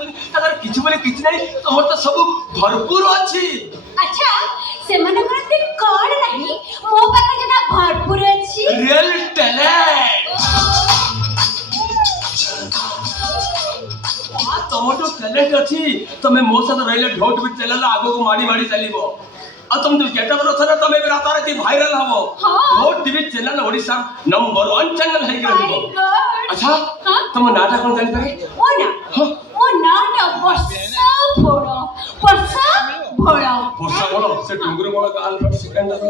କିଛି ବୋଲି କିଛି ନାହିଁ ତମର ତ ସବୁ ଭରପୁର ଅଛି। अच्छा ସେମାନଙ୍କର ଦିନ କଣ ନାହିଁ ମୋ ପାଖରେ ଯେଟା ଭରପୁର ଅଛି ରିଏଲ ଟ୍ୟାଲେଣ୍ଟ। ତମର ଯୋଉ ଟ୍ୟାଲେଣ୍ଟ ଅଛି ତମେ ମୋ ସହିତ ରହିଲେ ଢୋଟ ବି ଚାଲିଲ ଆଗକୁ ମାଡ଼ି ମାଡ଼ି ଚାଲିବ। ଆଉ ତମେ ଯୋଉ ଗେଟଅପ ରଥରେ ତମେ ବି ରାତାରାତି ଭାଇରାଲ ହବ। ଢୋଟ TV channel Odisha number 1 channel ହେଇକି ରହିବ। ଆଚ୍ଛା ତମ ନାଁଟା କଣ ଜାଣିପାରେ? ମୋ ନାଁଟା ବର୍ଷା ଭୋଳ। ବର୍ଷା ଭୋଳ ସେ ଡୁଙ୍ଗୁର ବଳ ଗାଲ ସେକେଣ୍ଡର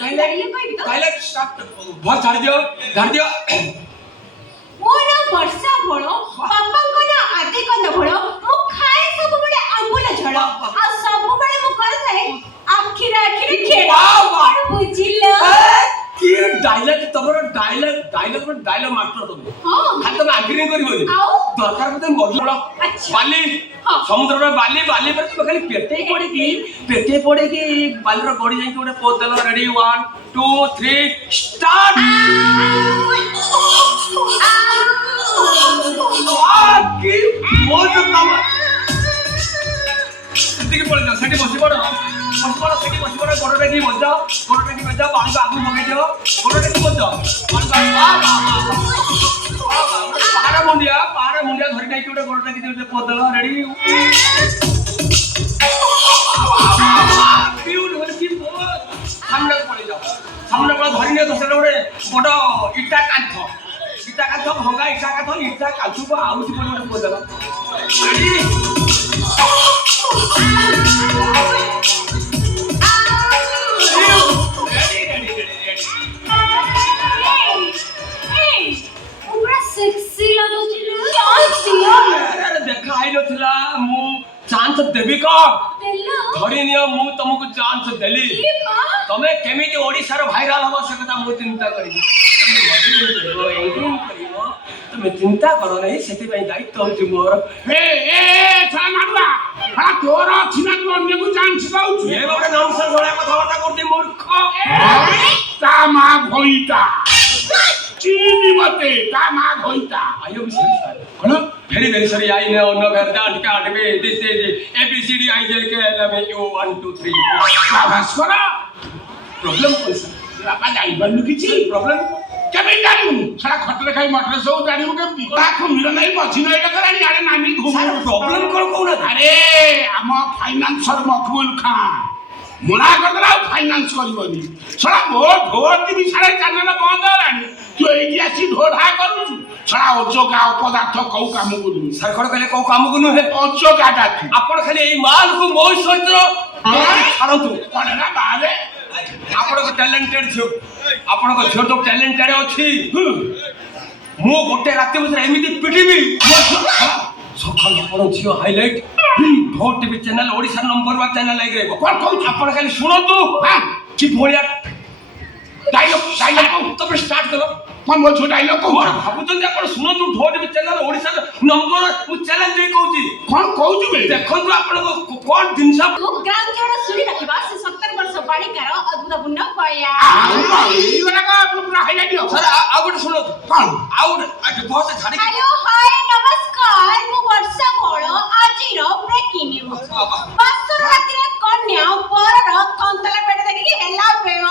ତାଇଲେ ଭୟ ଛାଡ଼ି ଦିଅ ମୋ ନାଁ ବର୍ଷା ଭୋଳ ବାପାଙ୍କ ନାଁ ଆଦିକନ୍ଦ ଭୋଳ। ମୁଁ ଖାଏ ସବୁବେଳେ ଆମ୍ବୁଲ ଝୋଳ ଆଉ ସବୁବେଳେ ମୁଁ କରିଥାଏ ଆଖିରେ ଖେଳ। କଣ ବୁଝିଲ? କି ଡାଇଲଗ ତମର ଡାଇଲଗ ମାଷ୍ଟର ତମେ। ଖାଲି ତମେ ଆଗ୍ରିଂ କରିବନି ଦରକାର ମତେ ମଜୁଳ ବାଲି ସମୁଦ୍ରର ବାଲି ପରେ ତମେ ଖାଲି ପେଟେ ପଡିକି ବାଲିର ଗଡି ଯାଇକି ଗୋଟେ ପୋଜ ଦେଲ। Ready 1 2 3 start. କି ମଜା ତମ ସେଠିକି ପଳେଇ ଯାଅ। ସେଠି ବସି ପଡ ସେଠି ବସି ପଡ। ଗୋଡଟା କି ବଜାଅ ପାଣିକୁ ଆଗକୁ ପକେଇ ଦିଅ। ଗୋଡଟା କି ବଜାଅ ପାହାଡ ମୁଣ୍ଡିଆ ଧରି ନେଇକି ଗୋଟେ ଗୋଡଟା କି ଗୋଟେ ପଦଳ। ରେଡି ସାମ୍ନାକୁ ପଳେଇ ଯାଅ। ସାମ୍ନା ପଳେଇ ଧରି ନିଅ। ସେଟା ଗୋଟେ ବଡ ଇଟା କାନ୍ଥ ଭଙ୍ଗା ଇଟା କାନ୍ଥକୁ ଆଉଠି ପଡି ଗୋଟେ ପଦଳ। ରେଡି ଦେଖା ହେଇନଥିଲା ମୁଁ ଚାନ୍ସ ଦେବି କଣ? ଧରି ନିଅ ମୁଁ ତମକୁ ଚାନ୍ସ ଦେଲି। ତମେ କେମିତି ଓଡିଶାର ଭାଇରାଲ ହବ ସେ କଥା ମୁଁ ଚିନ୍ତା କରିବି। ତମେ ଚିନ୍ତା କର ନାହିଁ ସେଥିପାଇଁ ଦାୟିତ୍ୱ ହଉଛି ମୋର। ତୋର ଅଛି ନା ତୁ ଅନ୍ୟକୁ ଚାନ୍ସ ଦଉଛୁ? ଏ ଗୋଟେ ନନସେନ୍ସ ଭଳିଆ କଥାବାର୍ତ୍ତା କରୁଛି ମୂର୍ଖ। ତା ମା ଘଇତା ଚିନି ମତେ ତା ମା ଘଇତା। I M sorry sir. କଣ? very sorry. I know no verdad can't be this is ABCD IJK LMNO 1 2 3 Bhaskar problem କଣ ସାର୍? ବାପା ଜାଣିପାରୁନୁ କିଛି problem କେମିତି ଜାଣିବୁ? ସାରା ଖଟରେ ଖାଇ ମଟର ସବୁ ଜାଣିବୁ କେମିତି? ତାକୁ ମିଳ ନାହିଁ ମଝି ନଈ କଲାଣି ଆଡେ ନାନି ସାର୍ problem କଣ କହୁନାହାନ୍ତି? ଆରେ ଆମ ଫାଇନାନ୍ସର ମକବୁଲ ଖାଁ ମନା କରିଦେଲା ଆଉ ଫାଇନାନ୍ସ କରିବନି। ଶଳା ଭୋଟ ବି ସାରା ଚ୍ୟାନେଲ ବନ୍ଦ ହେଲାଣି ତୁ ଏଇଠି ଆସି ଢୋଢା କରୁଛୁ। ଶଳା ଅଯୋଗା ଅପଦାର୍ଥ କୋଉ କାମକୁ ନୁହେଁ। ସାର୍ କଣ କହିଲେ କୋଉ କାମକୁ ନୁହେଁ? ଅଯୋଗାଟା ତୁ। ଆପଣ ଖାଲି ଏଇ ମାଲକୁ ମୋ ସହିତ ଛାଡ଼ନ୍ତୁ। କଣ ନା ବାହାରେ ଆପଣଙ୍କ ଟ୍ୟାଲେଣ୍ଟେଡ ଝିଅ ଆପଣଙ୍କ ଝିଅ ତ ଟ୍ୟାଲେଣ୍ଟେଡ ଅଛି। ମୁଁ ଗୋଟେ ରାତି ଭିତରେ ଏମିତି ପିଟିବି ସକାଳୁ ଆପଣ ଝିଅ highlight vote TV channel Odisha number 1 channel ଲାଗି ରହିବ। କଣ କହୁଛି ଆପଣ ଖାଲି ଶୁଣନ୍ତୁ। କି ଭଳିଆ ଡାଇଲଗ ତମେ ଷ୍ଟାର୍ଟ କର। କଣ ମୋ ଝିଅ ଡାଇଲଗ କହୁଛ? ଭାବୁଛନ୍ତି ଆପଣ ଶୁଣନ୍ତୁ। Vote TV channel Odisha number ମୁଁ ଚ୍ୟାଲେଞ୍ଜ ଦେଇ କହୁଛି। କଣ କହୁଛୁ ବେ? ଦେଖନ୍ତୁ ଆପଣଙ୍କ କଣ ଜିନିଷ ଗ୍ରାମାଞ୍ଚଳ ଶୁଣି ରଖିବା ସେ 17 ବର୍ଷ ବାଳିକାର ଅଦ୍ଭୁତପୂର୍ଣ୍ଣ ବୟା। ଏଇଗୁଡାକ ପୁରା ହାଇଲାଇଟ ହବ। ସାର୍ ଆଉ ଗୋଟେ ଶୁଣନ୍ତୁ। କଣ? ଆଉ ଗୋଟେ ବସ ଛାଡି ହ୍ୟାଲୋ ହାय ନମସ୍କାର ମୁଁ ବର୍ଷା ଭୋଳ। ଆଜିର ବ୍ରେକିଂ ନ୍ୟୁଜ ବାସର ରାତିରେ କନ୍ୟା ପରର ତନ୍ତଲା ପେଟ ଦେଖିକି ହେଲା ବେଳ।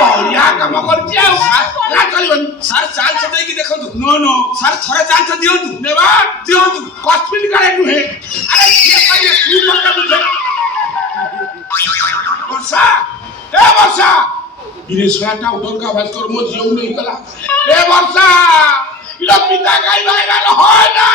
ବଢିଆ କାମ କରିଛି ଆଉ ନା ଚଳିବନି। ସାର୍ ଚାନ୍ସ ଦେଇକି ଦେଖନ୍ତୁ। ନୋ ସାର୍ ଥରେ ଚାନ୍ସ ଦିଅନ୍ତୁ। ନେବା ଦିଅନ୍ତୁ। କସ୍ମିନ କାଳେ ନୁହେଁ। ଆରେ କିଏ କହିଲେ ତୁ ମତେ ବୁଝେ? ବର୍ଷା ଏ ବର୍ଷା ଇରେ ଶଳାଟା ଉଡଙ୍କା ଭାସ୍କର ମୋ ଝିଅକୁ ନେଇଗଲା। ଏ ବର୍ଷା ଇଲୋ ପିତା ଗାଈ ଭାଇରାଲ হয় না।